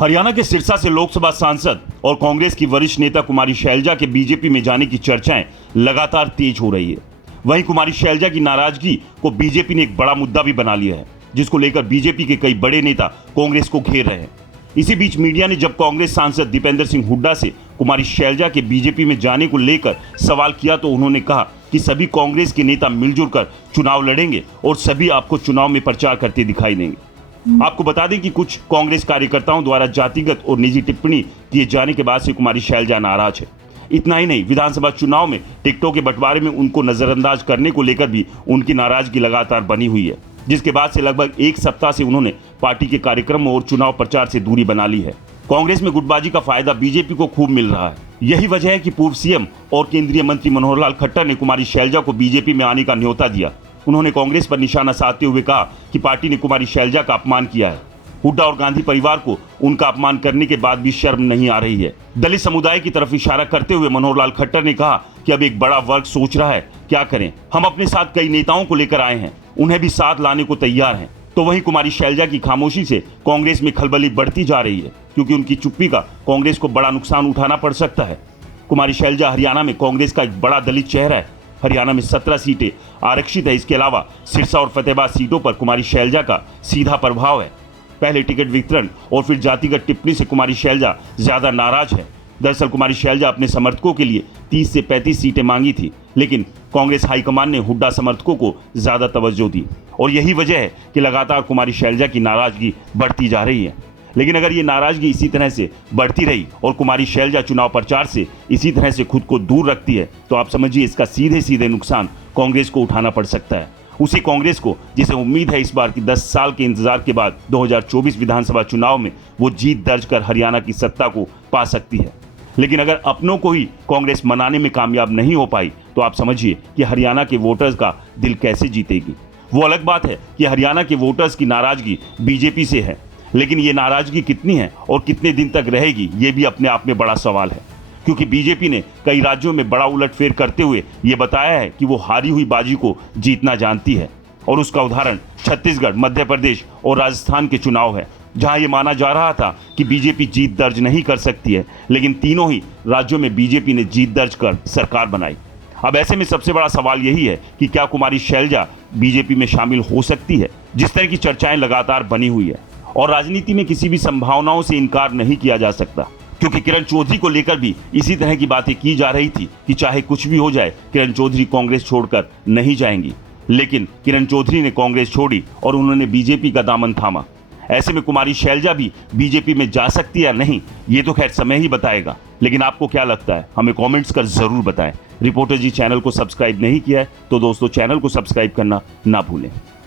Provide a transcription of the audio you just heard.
हरियाणा के सिरसा से लोकसभा सांसद और कांग्रेस की वरिष्ठ नेता कुमारी शैलजा के बीजेपी में जाने की चर्चाएं लगातार तेज हो रही है। वहीं कुमारी शैलजा की नाराजगी को बीजेपी ने एक बड़ा मुद्दा भी बना लिया है, जिसको लेकर बीजेपी के कई बड़े नेता कांग्रेस को घेर रहे हैं। इसी बीच मीडिया ने जब कांग्रेस सांसद दीपेंद्र सिंह हुड्डा से कुमारी शैलजा के बीजेपी में जाने को लेकर सवाल किया तो उन्होंने कहा कि सभी कांग्रेस के नेता मिलजुल कर चुनाव लड़ेंगे और सभी आपको चुनाव में प्रचार करते दिखाई देंगे। आपको बता दें कि कुछ कांग्रेस कार्यकर्ताओं द्वारा जातिगत और निजी टिप्पणी किए जाने के बाद से कुमारी शैलजा नाराज है। इतना ही नहीं, विधानसभा चुनाव में टिकटों के बंटवारे में उनको नजरअंदाज करने को लेकर भी उनकी नाराजगी लगातार बनी हुई है, जिसके बाद से लगभग एक सप्ताह से उन्होंने पार्टी के कार्यक्रमों और चुनाव प्रचार से दूरी बना ली है। कांग्रेस में गुटबाजी का फायदा बीजेपी को खूब मिल रहा है। यही वजह है कि पूर्व सीएम और केंद्रीय मंत्री मनोहर लाल खट्टर ने कुमारी शैलजा को बीजेपी में आने का न्योता दिया। उन्होंने कांग्रेस पर निशाना साधते हुए कहा कि पार्टी ने कुमारी शैलजा का अपमान किया है। हुड्डा और गांधी परिवार को उनका अपमान करने के बाद भी शर्म नहीं आ रही है। दलित समुदाय की तरफ इशारा करते हुए मनोहर लाल खट्टर ने कहा कि अब एक बड़ा वर्ग सोच रहा है क्या करें, हम अपने साथ कई नेताओं को लेकर आए हैं, उन्हें भी साथ लाने को तैयार हैं। तो वहीं कुमारी शैलजा की खामोशी से कांग्रेस में खलबली बढ़ती जा रही है, क्योंकि उनकी चुप्पी का कांग्रेस को बड़ा नुकसान उठाना पड़ सकता है। कुमारी शैलजा हरियाणा में कांग्रेस का एक बड़ा दलित चेहरा है। हरियाणा में 17 सीटें आरक्षित है। इसके अलावा सिरसा और फतेहाबाद सीटों पर कुमारी शैलजा का सीधा प्रभाव है। पहले टिकट वितरण और फिर जातिगत टिप्पणी से कुमारी शैलजा ज्यादा नाराज है। दरअसल कुमारी शैलजा अपने समर्थकों के लिए 30 से 35 सीटें मांगी थी, लेकिन कांग्रेस हाईकमान ने हुड्डा समर्थकों को ज्यादा तवज्जो दी और यही वजह है कि लगातार कुमारी शैलजा की नाराजगी बढ़ती जा रही है। लेकिन अगर ये नाराजगी इसी तरह से बढ़ती रही और कुमारी शैलजा चुनाव प्रचार से इसी तरह से खुद को दूर रखती है, तो आप समझिए इसका सीधे सीधे नुकसान कांग्रेस को उठाना पड़ सकता है। उसी कांग्रेस को जिसे उम्मीद है इस बार की 10 साल के इंतजार के बाद 2024 विधानसभा चुनाव में वो जीत दर्ज कर हरियाणा की सत्ता को पा सकती है। लेकिन अगर अपनों को ही कांग्रेस मनाने में कामयाब नहीं हो पाई, तो आप समझिए कि हरियाणा के वोटर्स का दिल कैसे जीतेगी। वो अलग बात है कि हरियाणा के वोटर्स की नाराजगी बीजेपी से है, लेकिन ये नाराजगी कितनी है और कितने दिन तक रहेगी, ये भी अपने आप में बड़ा सवाल है। क्योंकि बीजेपी ने कई राज्यों में बड़ा उलटफेर करते हुए ये बताया है कि वो हारी हुई बाजी को जीतना जानती है, और उसका उदाहरण छत्तीसगढ़, मध्य प्रदेश और राजस्थान के चुनाव है, जहां ये माना जा रहा था कि बीजेपी जीत दर्ज नहीं कर सकती है, लेकिन तीनों ही राज्यों में बीजेपी ने जीत दर्ज कर सरकार बनाई। अब ऐसे में सबसे बड़ा सवाल यही है कि क्या कुमारी शैलजा बीजेपी में शामिल हो सकती है, जिस तरह की चर्चाएं लगातार बनी हुई है। और राजनीति में किसी भी संभावनाओं से इनकार नहीं किया जा सकता, क्योंकि किरण चौधरी को लेकर भी इसी तरह की बातें की जा रही थी कि चाहे कुछ भी हो जाए, किरण चौधरी कांग्रेस छोड़कर नहीं जाएंगी। लेकिन किरण चौधरी ने कांग्रेस छोड़ी और उन्होंने बीजेपी का दामन थामा। ऐसे में कुमारी शैलजा भी बीजेपी में जा सकती है या नहीं, ये तो खैर समय ही बताएगा। लेकिन आपको क्या लगता है, हमें कमेंट्स कर जरूर बताएं। रिपोर्टर जी चैनल को सब्सक्राइब नहीं किया है तो दोस्तों चैनल को सब्सक्राइब करना ना भूलें।